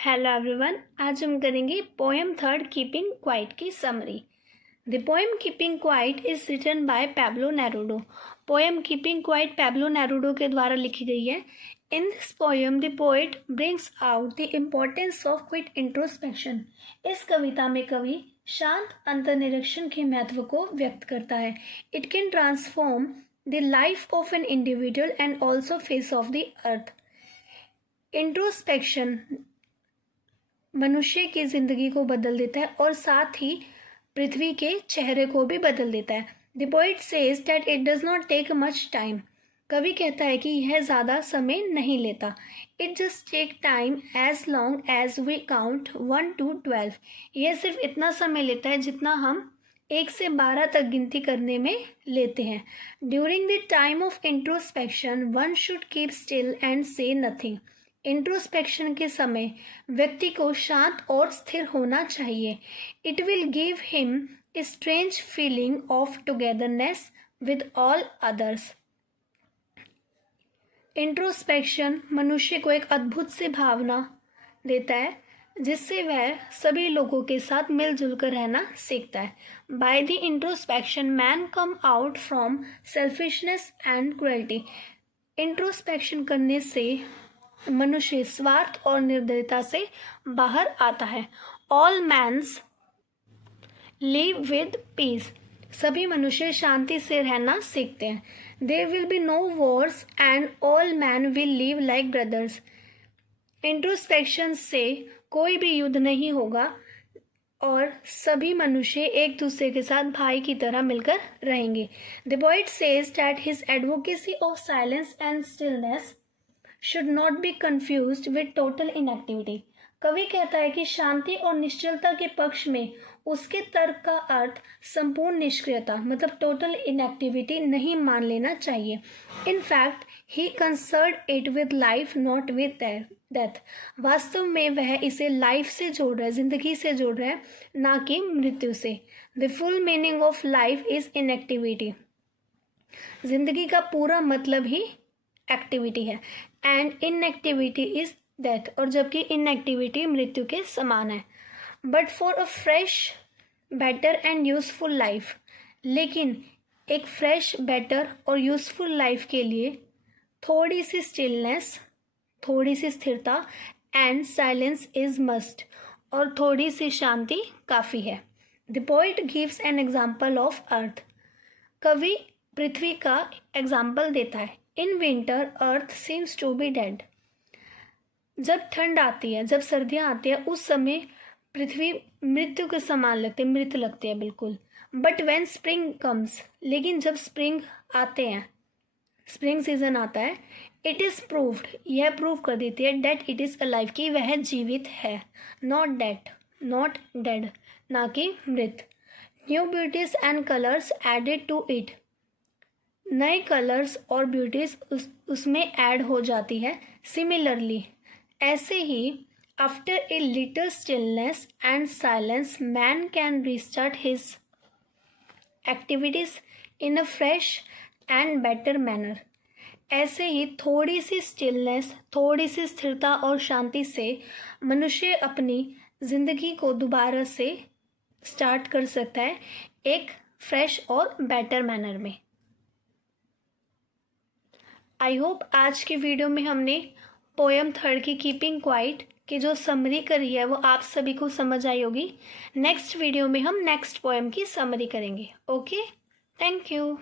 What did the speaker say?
Hello everyone, आज हम करेंगे पोएम थर्ड कीपिंग क्वाइट की summary. The poem keeping quiet is written by Pablo Neruda. Poem keeping quiet Pablo Neruda के द्वारा लिखी गई है। In this poem the poet brings out the importance of quiet introspection. इस कविता में कवि शांत अंतर्निरीक्षण के महत्व को व्यक्त करता है। It can transform the life of an individual and also face of the earth. Introspection मनुष्य की जिंदगी को बदल देता है और साथ ही पृथ्वी के चेहरे को भी बदल देता है। The poet says that it does not take much time. कवि कहता है कि यह ज़्यादा समय नहीं लेता। It just take time as long as we count 1 to 12। यह सिर्फ इतना समय लेता है जितना हम 1 से 12 तक गिनती करने में लेते हैं। During the time of introspection one should keep still and से नथिंग। इंट्रोस्पेक्शन के समय व्यक्ति को शांत और स्थिर होना चाहिए। It will give him a strange feeling of togetherness with all others. Introspection मनुष्य को एक अद्भुत सी भावना देता है जिससे वह सभी लोगों के साथ मिलजुल कर रहना सीखता है। By the introspection man come out from selfishness and cruelty. Introspection करने से मनुष्य स्वार्थ और निर्दयता से बाहर आता है। All mans live with peace. सभी मनुष्य शांति से रहना सीखते हैं। There will be no wars and all man will live like brothers. Introspection से कोई भी युद्ध नहीं होगा और सभी मनुष्य एक दूसरे के साथ भाई की तरह मिलकर रहेंगे। The poet says that his advocacy of silence and stillness should not be confused with total inactivity। कवि कहता है कि शांति और निश्चलता के पक्ष में उसके तर्क का अर्थ संपूर्ण निष्क्रियता मतलब टोटल इनएक्टिविटी नहीं मान लेना चाहिए। In fact he concerned it with life not with death. वास्तव में वह इसे लाइफ से जोड़ रहा है, जिंदगी से जोड़ रहा है, ना कि मृत्यु से। The full meaning of life is inactivity. जिंदगी का पूरा मतलब ही एक्टिविटी है। एंड इनएक्टिविटी इज डेथ, और जबकि इनएक्टिविटी मृत्यु के समान है। But for a fresh better and useful life, लेकिन एक फ्रेश बेटर और यूजफुल लाइफ के लिए थोड़ी सी स्टिलनेस, थोड़ी सी स्थिरता एंड साइलेंस इज मस्ट, और थोड़ी सी शांति काफ़ी है। The poet gives an example of earth. कवि पृथ्वी का एग्जाम्पल देता है। In winter earth seems to be dead. जब ठंड आती है, जब सर्दियाँ आती है, उस समय पृथ्वी मृत्यु के समान लगती है, मृत लगती है बिल्कुल। बट व्हेन स्प्रिंग कम्स, लेकिन जब स्प्रिंग आते हैं, स्प्रिंग सीजन आता है, इट इज़ प्रूव्ड, यह प्रूव कर देती है डेट इट इज़ अलाइव, कि वह जीवित है। नॉट डेट, नॉट डेड, ना कि मृत। New beauties and colours added to it. नए कलर्स और ब्यूटीज उसमें ऐड हो जाती है। सिमिलरली, ऐसे ही after a little stillness and silence man can restart his activities in a fresh and better manner. ऐसे ही थोड़ी सी स्टिलनेस, थोड़ी सी स्थिरता और शांति से मनुष्य अपनी जिंदगी को दोबारा से स्टार्ट कर सकता है, एक फ्रेश और बेटर मैनर में। आई होप आज की वीडियो में हमने पोएम थर्ड की कीपिंग क्वाइट की जो समरी करी है वो आप सभी को समझ आई होगी। नेक्स्ट वीडियो में हम नेक्स्ट पोएम की समरी करेंगे। Okay, thank you.